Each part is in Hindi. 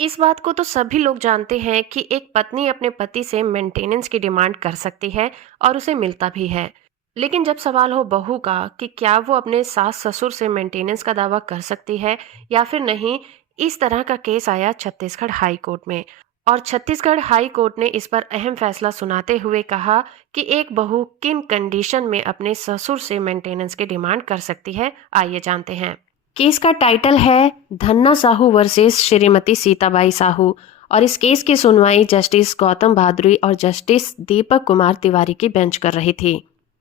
इस बात को तो सभी लोग जानते हैं कि एक पत्नी अपने पति से मेंटेनेंस की डिमांड कर सकती है और उसे मिलता भी है। लेकिन जब सवाल हो बहू का कि क्या वो अपने सास ससुर से मेंटेनेंस का दावा कर सकती है या फिर नहीं, इस तरह का केस आया छत्तीसगढ़ हाई कोर्ट में। और छत्तीसगढ़ हाई कोर्ट ने इस पर अहम फैसला सुनाते हुए कहा कि एक बहू किन कंडीशन में अपने ससुर से मेंटेनेंस की डिमांड कर सकती है। आइए जानते हैं। केस का टाइटल है धन्ना साहू वर्सेस श्रीमती सीताबाई साहू और इस केस की सुनवाई जस्टिस गौतम भादुरी और जस्टिस दीपक कुमार तिवारी की बेंच कर रही थी।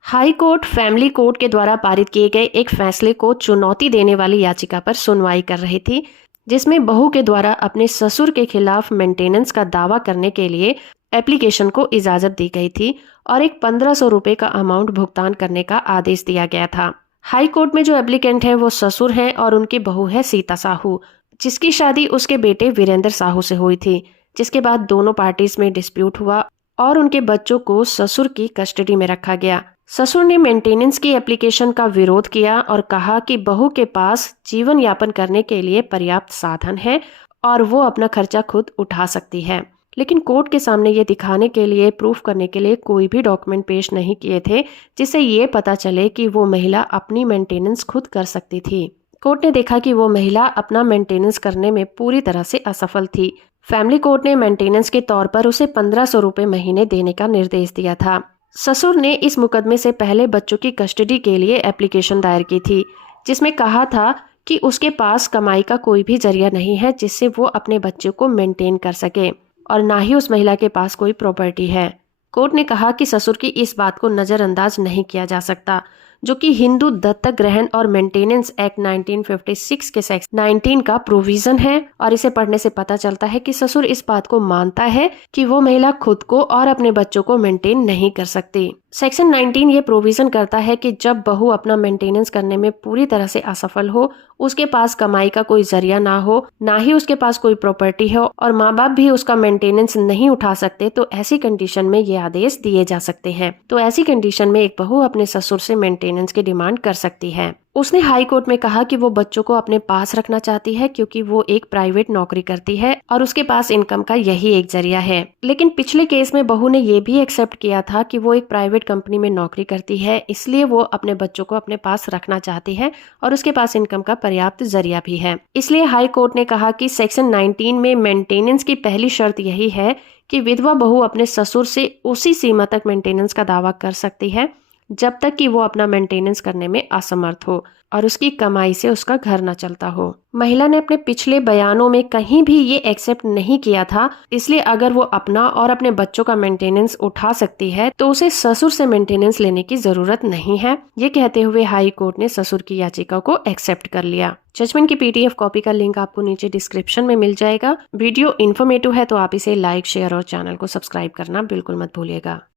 हाई कोर्ट फैमिली कोर्ट के द्वारा पारित किए गए एक फैसले को चुनौती देने वाली याचिका पर सुनवाई कर रही थी, जिसमें बहू के द्वारा अपने ससुर के खिलाफ मेंटेनेंस का दावा करने के लिए एप्लीकेशन को इजाजत दी गई थी और एक 1500 रुपए का अमाउंट भुगतान करने का आदेश दिया गया था। हाई कोर्ट में जो एप्लीकेंट है वो ससुर हैं और उनकी बहू है सीता साहू, जिसकी शादी उसके बेटे वीरेंद्र साहू से हुई थी। जिसके बाद दोनों पार्टीज में डिस्प्यूट हुआ और उनके बच्चों को ससुर की कस्टडी में रखा गया। ससुर ने मेंटेनेंस की एप्लीकेशन का विरोध किया और कहा कि बहू के पास जीवन यापन करने के लिए पर्याप्त साधन है और वो अपना खर्चा खुद उठा सकती है। लेकिन कोर्ट के सामने ये दिखाने के लिए, प्रूफ करने के लिए कोई भी डॉक्यूमेंट पेश नहीं किए थे जिससे ये पता चले कि वो महिला अपनी मेंटेनेंस खुद कर सकती थी। कोर्ट ने देखा कि वो महिला अपना मेंटेनेंस करने में पूरी तरह से असफल थी। फैमिली कोर्ट ने मेंटेनेंस के तौर पर उसे 1500 रुपए महीने देने का निर्देश दिया था। ससुर ने इस मुकदमे से पहले बच्चों की कस्टडी के लिए एप्लीकेशन दायर की थी, जिसमें कहा था कि उसके पास कमाई का कोई भी जरिया नहीं है जिससे वो अपने बच्चों को मेंटेन कर सके और ना ही उस महिला के पास कोई प्रॉपर्टी है। कोर्ट ने कहा कि ससुर की इस बात को नजरअंदाज नहीं किया जा सकता, जो कि हिंदू दत्तक ग्रहण और मेंटेनेंस एक्ट 1956 के सेक्शन 19 का प्रोविजन है। और इसे पढ़ने से पता चलता है कि ससुर इस बात को मानता है कि वो महिला खुद को और अपने बच्चों को मेंटेन नहीं कर सकती। सेक्शन 19 ये प्रोविजन करता है कि जब बहू अपना मेंटेनेंस करने में पूरी तरह से असफल हो, उसके पास कमाई का कोई जरिया ना हो, ना ही उसके पास कोई प्रॉपर्टी हो और माँ बाप भी उसका मेंटेनेंस नहीं उठा सकते, तो ऐसी कंडीशन में ये आदेश दिए जा सकते हैं। तो ऐसी कंडीशन में एक बहू अपने ससुर से मेंटेनेंस की डिमांड कर सकती है। उसने हाई कोर्ट में कहा कि वो बच्चों को अपने पास रखना चाहती है क्योंकि वो एक प्राइवेट नौकरी करती है और उसके पास इनकम का यही एक जरिया है। लेकिन पिछले केस में बहू ने ये भी एक्सेप्ट किया था कि वो एक प्राइवेट कंपनी में नौकरी करती है, इसलिए वो अपने बच्चों को अपने पास रखना चाहती है और उसके पास इनकम का पर्याप्त जरिया भी है। इसलिए हाई कोर्ट ने कहा कि सेक्शन 19 में मेंटेनेंस की पहली शर्त यही है कि विधवा बहू अपने ससुर से उसी सीमा तक मेंटेनेंस का दावा कर सकती है जब तक कि वो अपना मेंटेनेंस करने में असमर्थ हो और उसकी कमाई से उसका घर न चलता हो। महिला ने अपने पिछले बयानों में कहीं भी ये एक्सेप्ट नहीं किया था, इसलिए अगर वो अपना और अपने बच्चों का मेंटेनेंस उठा सकती है तो उसे ससुर से मेंटेनेंस लेने की जरूरत नहीं है। ये कहते हुए हाई कोर्ट ने ससुर की याचिका को एक्सेप्ट कर लिया। जजमेंट की पीडीएफ कॉपी का लिंक आपको नीचे डिस्क्रिप्शन में मिल जाएगा। वीडियो इन्फॉर्मेटिव है तो आप इसे लाइक, शेयर और चैनल को सब्सक्राइब करना बिल्कुल मत भूलिएगा।